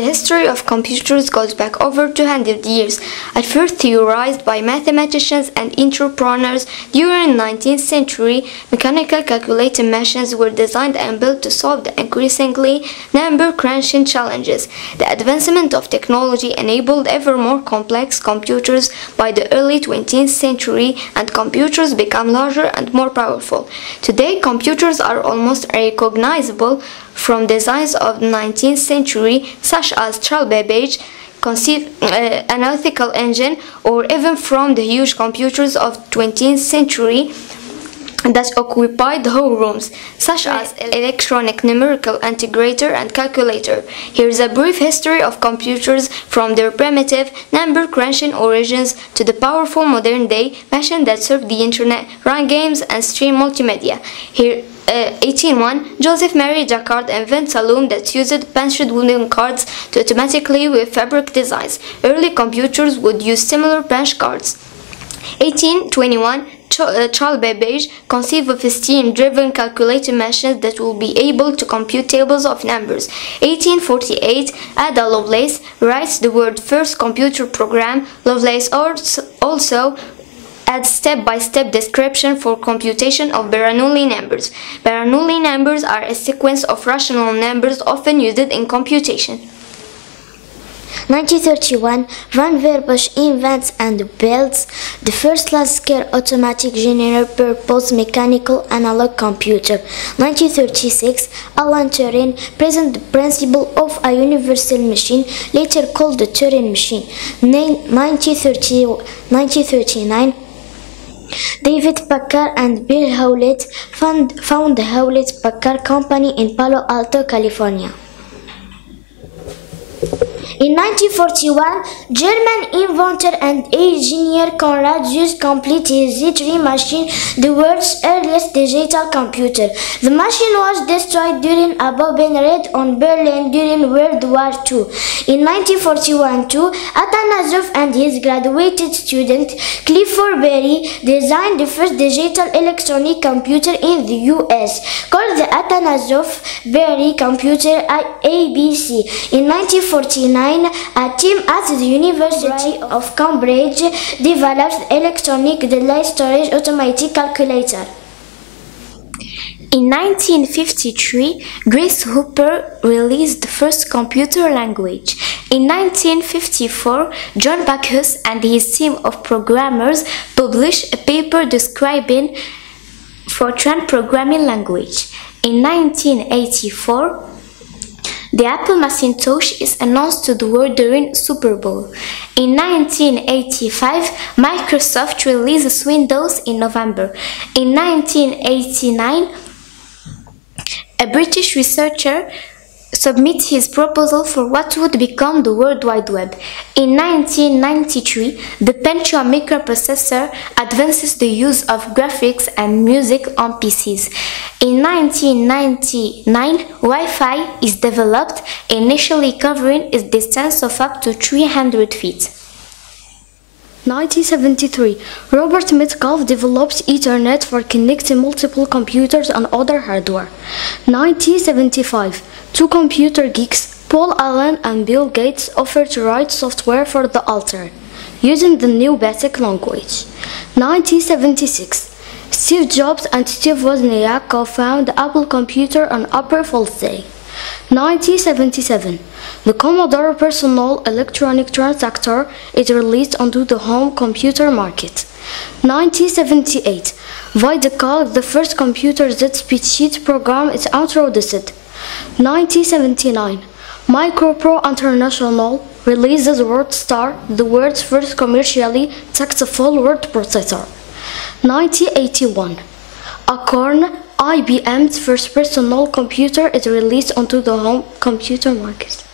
The history of computers goes back over 200 years, at first theorized by mathematicians and entrepreneurs. During the 19th century, mechanical calculating machines were designed and built to solve the increasingly number-crunching challenges. The advancement of technology enabled ever more complex computers by the early 20th century, and computers became larger and more powerful. Today, computers are almost unrecognizable from designs of the 19th century, such as Charles analytical engine, or even from the huge computers of 20th century that occupied whole rooms, such as electronic numerical integrator and calculator. Here is a brief history of computers from their primitive, number-crunching origins to the powerful modern-day machines that serve the internet, run games, and stream multimedia. Here, 1801, Joseph Marie Jacquard invents a loom that used punched wooden cards to automatically weave fabric designs. Early computers would use similar punch cards. 1821, Charles Babbage conceived of steam-driven calculating machines that will be able to compute tables of numbers. 1848, Ada Lovelace writes the world's first computer program. Lovelace also adds step-by-step description for computation of Bernoulli numbers. Bernoulli numbers are a sequence of rational numbers often used in computation. 1931, Van Verbush invents and builds the first large-scale automatic general-purpose mechanical analog computer. 1936, Alan Turing presents the principle of a universal machine, later called the Turing machine. 1939, David Packard and Bill Hewlett found the Hewlett-Packard Company in Palo Alto, California. In 1941, German inventor and engineer Konrad Zuse completed his Z3 machine, the world's earliest digital computer. The machine was destroyed during a bombing raid on Berlin during World War II. In 1941 too, Atanasoff and his graduated student Clifford Berry designed the first digital electronic computer in the US, called the Atanasoff-Berry computer ABC. In 1949, a team at the University of Cambridge developed electronic delay storage automatic calculator. In 1953, Grace Hopper released the first computer language. In 1954, John Backus and his team of programmers published a paper describing Fortran programming language. In 1984, the Apple Macintosh is announced to the world during Super Bowl. In 1985, Microsoft releases Windows in November. In 1989, a British researcher submits his proposal for what would become the World Wide Web. In 1993, the Pentium microprocessor advances the use of graphics and music on PCs. In 1999, Wi-Fi is developed, initially covering a distance of up to 300 feet. 1973, Robert Metcalfe develops Ethernet for connecting multiple computers and other hardware. 1975, two computer geeks, Paul Allen and Bill Gates, offer to write software for the Altair, using the new BASIC language. 1976, Steve Jobs and Steve Wozniak co-found the Apple Computer on April Fool's Day. 1977, the Commodore Personal Electronic Transactor is released onto the home computer market. 1978, VideoCalc, the first computer Z-spreadsheet program, is introduced. 1979, Micropro International releases WordStar, the world's first commercially successful word processor. 1981, Acorn, IBM's first personal computer, is released onto the home computer market.